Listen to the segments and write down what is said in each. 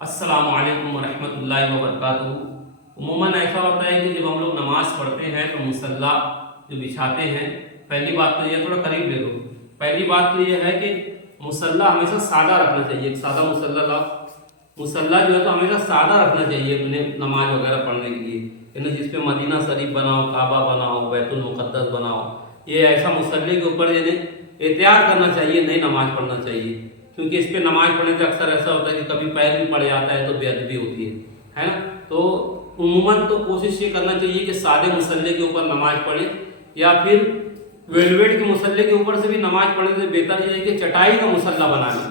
अस्सलाम वालेकुम रहमतुल्लाहि व बरकातहू। उमूमन ऐसा होता है कि जब हम लोग नमाज़ पढ़ते हैं तो मुसल्ला जो बिछाते हैं, पहली बात तो ये, थोड़ा करीब ले लो। पहली बात तो ये है कि मुसल्ला हमेशा सादा रखना चाहिए। एक सादा मुसल्ला लाओ। मुसल्ला जो है तो हमेशा सादा रखना चाहिए अपने नमाज वगैरह पढ़ने के लिए, यानी जिस पे मदीना शरीफ बनाओ, काबा बनाओ, बैतुल मुक़द्दस बनाओ, ये ऐसा मुसल्ले के ऊपर यानी एहतियात करना चाहिए, नहीं नमाज पढ़ना चाहिए। क्योंकि इस पे नमाज पढ़ने से अक्सर ऐसा होता है कि कभी पैर भी पड़ जाता है तो बेअदबी होती है ना। तो उमूमन तो कोशिश ये करना चाहिए कि सादे मुसल्ले के ऊपर नमाज पढ़े, या फिर वेलवेट के मुसल्ले के ऊपर से भी नमाज पढ़ने से बेहतर ये है कि चटाई का मुसल्ला बना लें,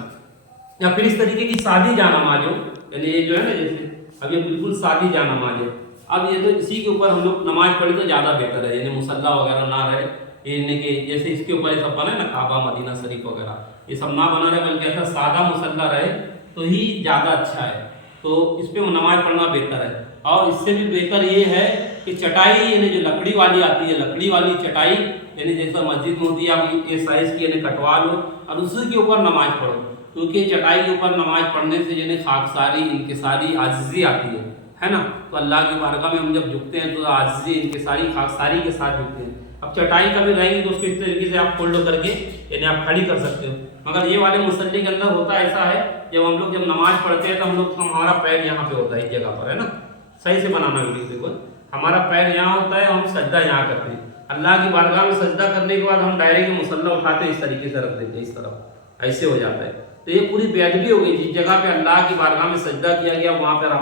या फिर इस तरीके की सादी जा नमाज हो, यानी ये जो है ना, जैसे अब ये बिल्कुल सादी जा नमाज है। अब ये तो इसी के ऊपर हम लोग नमाज पढ़े तो ज़्यादा बेहतर है, यानी मुसल्ला वगैरह ना रहे, ये कि जैसे इसके ऊपर ये सब बना है ना, काबा मदीना शरीफ वगैरह, ये सब ना बना रहे, बल्कि ऐसा सादा मुसल्ला रहे तो ही ज़्यादा अच्छा है। तो इस पर नमाज पढ़ना बेहतर है। और इससे भी बेहतर ये है कि चटाई, यानी जो लकड़ी वाली आती है, लकड़ी वाली चटाई, यानी जैसा मस्जिद में होती है, आप ये साइज़ की यानी कटवा लो और उसी के ऊपर नमाज पढ़ो। क्योंकि चटाई के ऊपर नमाज पढ़ने से यानी खाकसारी, इनकिसारी, आजिज़ी आती है ना। तो अल्लाह की बारगाह में हम जब झुकते हैं तो आजिज़ी, इनकिसारी, खाकसारी के साथ झुकते हैं। अब चटाई कभी रहेंगी तो उसको इस तरीके से आप फोल्ड करके यानी आप खड़ी कर सकते हो। मगर ये वाले मुसल्ले के अंदर होता ऐसा है, जब हम लोग जब नमाज पढ़ते हैं तो हम लोग, हमारा पैर यहाँ पे होता है, इस जगह पर, है ना। सही से बनाना वीडियो देखो, हमारा पैर यहाँ होता है, हम सजदा यहाँ करते हैं। अल्लाह की बारगाह में सजदा करने के बाद हम डायरेक्ट मुसल्ला उठाते हैं, इस तरीके से रख देते हैं, इस तरफ ऐसे हो जाता है। तो ये पूरी बेअदबी हो गई। जिस जगह पे अल्लाह की बारगाह में सजदा किया गया, वहाँ पर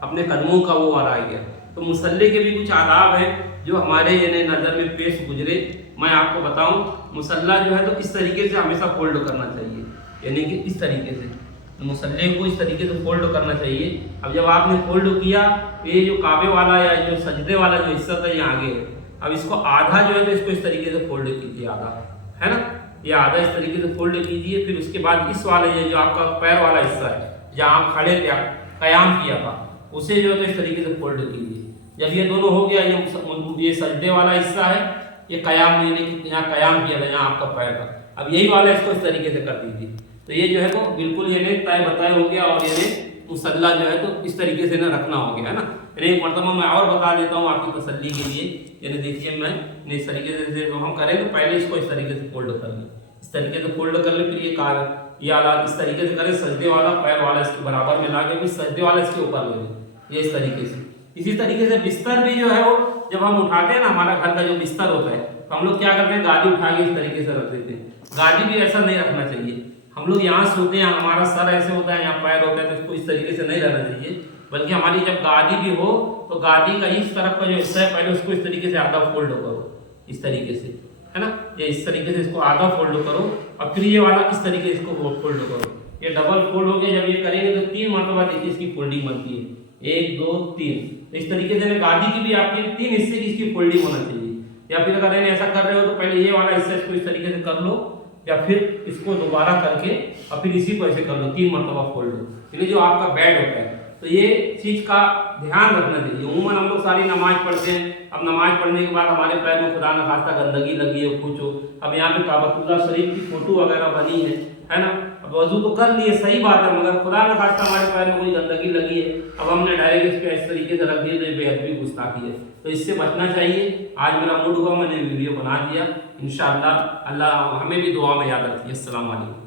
अपने कदमों का वो आ गया। तो मुसल्ले के भी कुछ आदाब हैं जो हमारे यानी नज़र में पेश गुजरे। मैं आपको बताऊं, मुसल्ला जो है तो इस तरीके से हमेशा फोल्ड करना चाहिए, यानी कि इस तरीके से मुसल्ले को इस तरीके से फोल्ड करना चाहिए। अब जब आपने फोल्ड किया, ये जो काबे वाला या जो सजदे वाला जो हिस्सा था ये आगे है। अब इसको आधा जो है तो इसको इस तरीके से फोल्ड कीजिए, आधा, है ना, ये आधा इस तरीके से फोल्ड कीजिए। फिर उसके बाद इस वाले ये जो आपका पैर वाला हिस्सा है, जहाँ आप खड़े थे, आप कयाम किया था, उसे जो है तो इस तरीके से फोल्ड कीजिए। जब ये दोनों हो गया, ये सजदे वाला हिस्सा है, ये कयाम, यानी कि यहाँ कयाम किया था, यहाँ आपका पैर था, अब यही वाला इसको इस तरीके से कर दीजिए। तो ये जो है वो बिल्कुल यानी तय बताए हो गया, और यानी मुसल्ला जो है तो इस तरीके से ना रखना हो गया, है ना। यानी एक मरतबा मैं और बता देता हूँ आपकी तसल्ली के लिए। यानी देखिए, मैं इस तरीके से जो हम करें तो पहले इसको इस तरीके से फोल्ड कर लें, इस तरीके से फोल्ड कर ले। फिर ये आला इस तरीके से करें, सजदे वाला पैर वाला इसके बराबर में ला के फिर सजदे वाला इसके ऊपर ले लें, ये इस तरीके से। इसी तरीके से बिस्तर भी जो है वो जब हम उठाते हैं ना, हमारा घर का जो बिस्तर होता है, तो हम लोग क्या करते हैं, गादी उठा के इस तरीके से रख देते हैं। गादी भी ऐसा नहीं रखना चाहिए। हम लोग यहाँ सोते हैं, हमारा सर ऐसे होता है, यहाँ पैर होता है, तो इसको इस तरीके से नहीं रहना चाहिए। बल्कि हमारी जब गादी भी हो तो गादी का इस तरफ का जो हिस्सा है, पहले उसको इस तरीके से आधा फोल्ड करो, इस तरीके से, है ना। ये इस तरीके से इसको आधा फोल्ड करो, और फिर ये वाला इस तरीके से इसको फोल्ड करो। ये डबल फोल्ड हो गया। जब ये करेंगे तो 3 मरतबा देखिए इसकी फोल्डिंग बनती है, 1 2 3। तो इस तरीके से गादी की भी आपके 3 हिस्से की इसकी फोल्डिंग होना चाहिए। या फिर अगर ऐसा कर रहे हो तो पहले ये वाला हिस्सा इसको इस तरीके से कर लो, या फिर इसको दोबारा करके और फिर इसी को ऐसे कर लो, 3 मरतबा फोल्ड लो, यानी जो आपका बेड होता है। तो ये चीज़ का ध्यान रखना चाहिए। उमूमन हम लोग सारी नमाज पढ़ते हैं, अब नमाज पढ़ने के बाद हमारे पैर में खुदा न खास्ता गंदगी लगी है कुछ हो, अब यहाँ पे काबतुल्लाह शरीफ की फोटो वगैरह बनी है ना। अब वजू तो कर लिए, सही बात है, मगर खुदा न खास्ता हमारे पैर में कोई गंदगी लगी है, अब हमने डायरेक्ट इस पर इस तरीके से रख दिया, तो ये बेअदबी गुस्ताखी है। तो इससे बचना चाहिए। आज मेरा मूड हुआ, मैंने वीडियो बना दिया। इंशाअल्लाह अल्लाह हमें भी दुआ में याद रखिए। अस्सलाम वालेकुम।